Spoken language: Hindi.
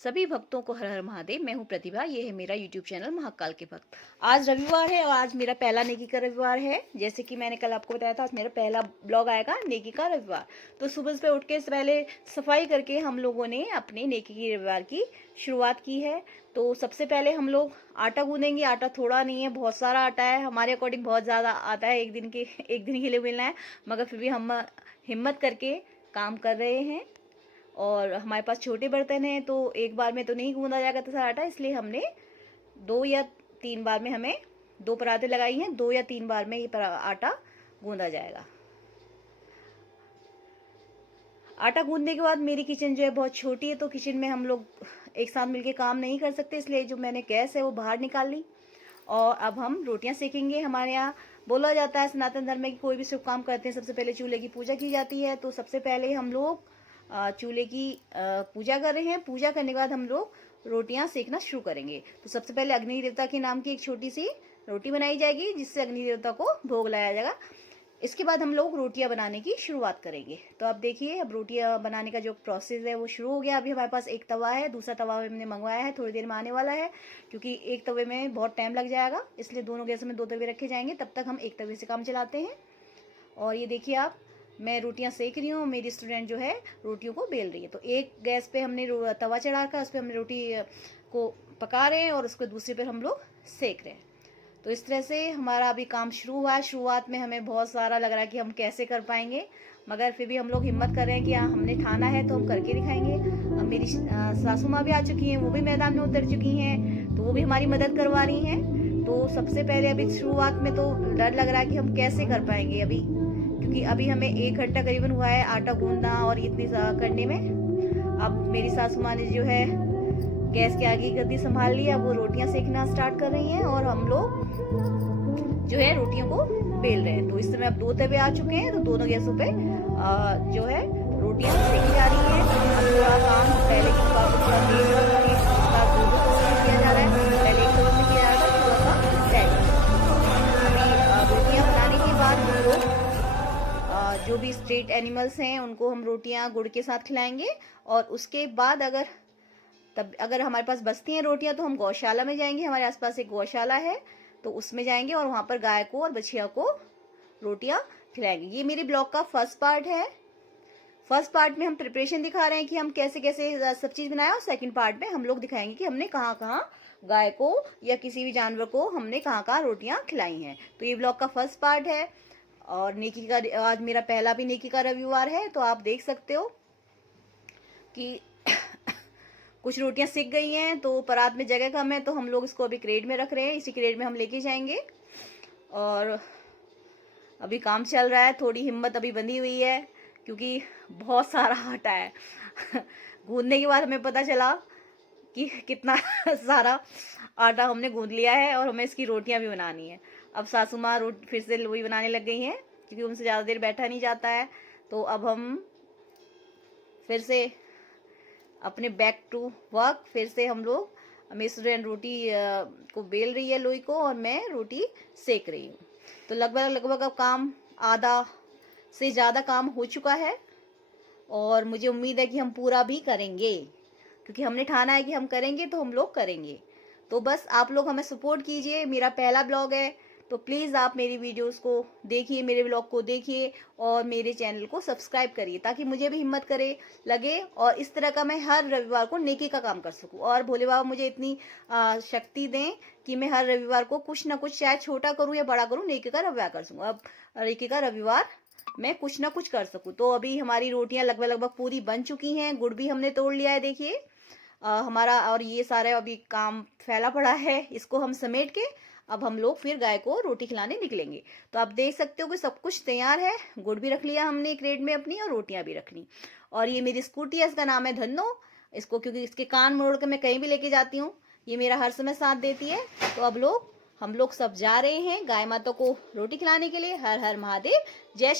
सभी भक्तों को हर हर महादेव। मैं हूं प्रतिभा, ये है मेरा यूट्यूब चैनल महाकाल के भक्त। आज रविवार है और आज मेरा पहला नेकी का रविवार है। जैसे कि मैंने कल आपको बताया था, आज मेरा पहला ब्लॉग आएगा नेकी का रविवार। तो सुबह सुबह उठ के पहले सफाई करके हम लोगों ने अपने नेकी की रविवार की शुरुआत की है। तो सबसे पहले हम लोग आटा गूंदेंगे। आटा थोड़ा नहीं है, बहुत सारा आटा है। हमारे अकॉर्डिंग बहुत ज़्यादा आता है, एक दिन के लिए मिलना है, मगर फिर भी हम हिम्मत करके काम कर रहे हैं। और हमारे पास छोटे बर्तन हैं तो एक बार में तो नहीं गूंदा जाएगा तो सारा आटा, इसलिए हमने 2 या 3 बार में हमें 2 पराते लगाई हैं। 2 या 3 बार में ये आटा गूंदा जाएगा। आटा गूंदने के बाद मेरी किचन जो है बहुत छोटी है, तो किचन में हम लोग एक साथ मिलके काम नहीं कर सकते, इसलिए जो मैंने गैस है वो बाहर निकाल ली। और अब हम रोटियां सेकेंगे। हमारे यहाँ बोला जाता है सनातन धर्म में कि कोई भी शुभ काम करते हैं सबसे पहले चूल्हे की पूजा की जाती है। तो सबसे पहले हम लोग चूल्हे की पूजा कर रहे हैं। पूजा करने के बाद हम लोग रोटियां सेकना शुरू करेंगे। तो सबसे पहले अग्नि देवता के नाम की एक छोटी सी रोटी बनाई जाएगी, जिससे अग्नि देवता को भोग लगाया जाएगा। इसके बाद हम लोग रोटियां बनाने की शुरुआत करेंगे। तो आप देखिए, अब रोटियां बनाने का जो प्रोसेस है वो शुरू हो गया। अभी हमारे पास एक तवा है, दूसरा तवा हमने मंगवाया है, थोड़ी देर में आने वाला है, क्योंकि एक तवे में बहुत टाइम लग जाएगा, इसलिए दोनों गैस में 2 तवे रखे जाएंगे। तब तक हम एक तवे से काम चलाते हैं। और ये देखिए आप, मैं रोटियां सेक रही हूँ, मेरी स्टूडेंट जो है रोटियों को बेल रही है। तो एक गैस पे हमने तवा चढ़ाकर उस पर हमने रोटी को पका रहे हैं और उसको दूसरे पर हम लोग सेक रहे हैं। तो इस तरह से हमारा अभी काम शुरू हुआ है। शुरुआत में हमें बहुत सारा लग रहा है कि हम कैसे कर पाएंगे, मगर फिर भी हम लोग हिम्मत कर रहे हैं कि हाँ, हमने ठाना है तो हम करके दिखाएंगे। अब मेरी सासू माँ भी आ चुकी हैं, वो भी मैदान में उतर चुकी हैं, तो वो भी हमारी मदद करवा रही हैं। तो सबसे पहले अभी शुरुआत में तो डर लग रहा है कि हम कैसे कर पाएंगे अभी, क्योंकि अभी हमें 1 घंटा करीबन हुआ है आटा गूंदना और इतनी करने में। अब मेरी सासू माँ ने जो है गैस के आगे गद्दी संभाल लिया, वो रोटियां सेकना स्टार्ट कर रही हैं और हम लोग जो है रोटियों को बेल रहे हैं। तो इस समय अब 2 तवे आ चुके हैं, तो दोनों गैसों पे जो है रोटियां सेकी जा रही हैं। अब थोड़ा काम पहले की थोड़ा किया जा रहा है, पहले एक तवे में किया जा रहा है, थोड़ा सा रोटियां बनाने के बाद हम लोग जो भी स्ट्रीट एनिमल्स हैं उनको हम रोटियां गुड़ के साथ खिलाएंगे। और उसके बाद अगर हमारे पास बचती हैं रोटियां तो हम गौशाला में जाएंगे। हमारे आसपास एक गौशाला है, तो उसमें जाएंगे और वहां पर गाय को और बछिया को रोटियां खिलाएंगे। ये मेरे ब्लॉग का फर्स्ट पार्ट है। फर्स्ट पार्ट में हम प्रिपरेशन दिखा रहे हैं कि हम कैसे कैसे सब चीज बनाए, और सेकंड पार्ट में हम लोग दिखाएंगे कि हमने कहाँ कहाँ गाय को या किसी भी जानवर को हमने कहाँ कहाँ रोटियां खिलाई हैं। तो ये ब्लॉग का फर्स्ट पार्ट है। और नेकी का आज मेरा पहला भी नेकी का रविवार है, तो आप देख सकते हो कि कुछ रोटियां सिक गई हैं, तो परात में जगह कम है, तो हम लोग इसको अभी क्रेट में रख रहे हैं। इसी क्रेट में हम लेके जाएंगे। और अभी काम चल रहा है, थोड़ी हिम्मत अभी बंधी हुई है, क्योंकि बहुत सारा आटा है। गूंदने के बाद हमें पता चला कि कितना सारा आटा हमने गूंद लिया है और हमें इसकी रोटियां भी बनानी है। अब सासू माँ फिर से लोई बनाने लग गई हैं, क्योंकि उनसे ज़्यादा देर बैठा नहीं जाता है। तो अब हम फिर से अपने बैक टू वर्क, फिर से हम लोग, मेरी स्टूडेंट रोटी को बेल रही है लोई को, और मैं रोटी सेक रही हूँ। तो लगभग अब काम आधा से ज़्यादा काम हो चुका है, और मुझे उम्मीद है कि हम पूरा भी करेंगे, क्योंकि हमने ठाना है कि हम करेंगे तो हम लोग करेंगे। तो बस आप लोग हमें सपोर्ट कीजिए। मेरा पहला ब्लॉग है, तो प्लीज़ आप मेरी वीडियोस को देखिए, मेरे ब्लॉग को देखिए और मेरे चैनल को सब्सक्राइब करिए, ताकि मुझे भी हिम्मत लगे और इस तरह का मैं हर रविवार को नेकी का काम कर सकूं। और भोले बाबा मुझे इतनी शक्ति दें कि मैं हर रविवार को कुछ ना कुछ, चाहे छोटा करूं या बड़ा करूं, नेकी का रविवार कर सकूं। अब नेकी का रविवार मैं कुछ ना कुछ कर सकूं। तो अभी हमारी रोटियां लगभग पूरी बन चुकी हैं। गुड़ भी हमने तोड़ लिया है, देखिए हमारा। और ये सारा अभी काम फैला पड़ा है, इसको हम समेट के अब हम लोग फिर गाय को रोटी खिलाने निकलेंगे। तो आप देख सकते हो कि सब कुछ तैयार है। गुड़ भी रख लिया हमने क्रेट में अपनी, और रोटियां भी रख ली। और ये मेरी स्कूटी है, इसका नाम है धन्नो। इसको क्योंकि इसके कान मोड़ कर मैं कहीं भी लेके जाती हूँ, ये मेरा हर समय साथ देती है। तो अब हम लोग सब जा रहे हैं गाय माता को रोटी खिलाने के लिए। हर हर महादेव, जय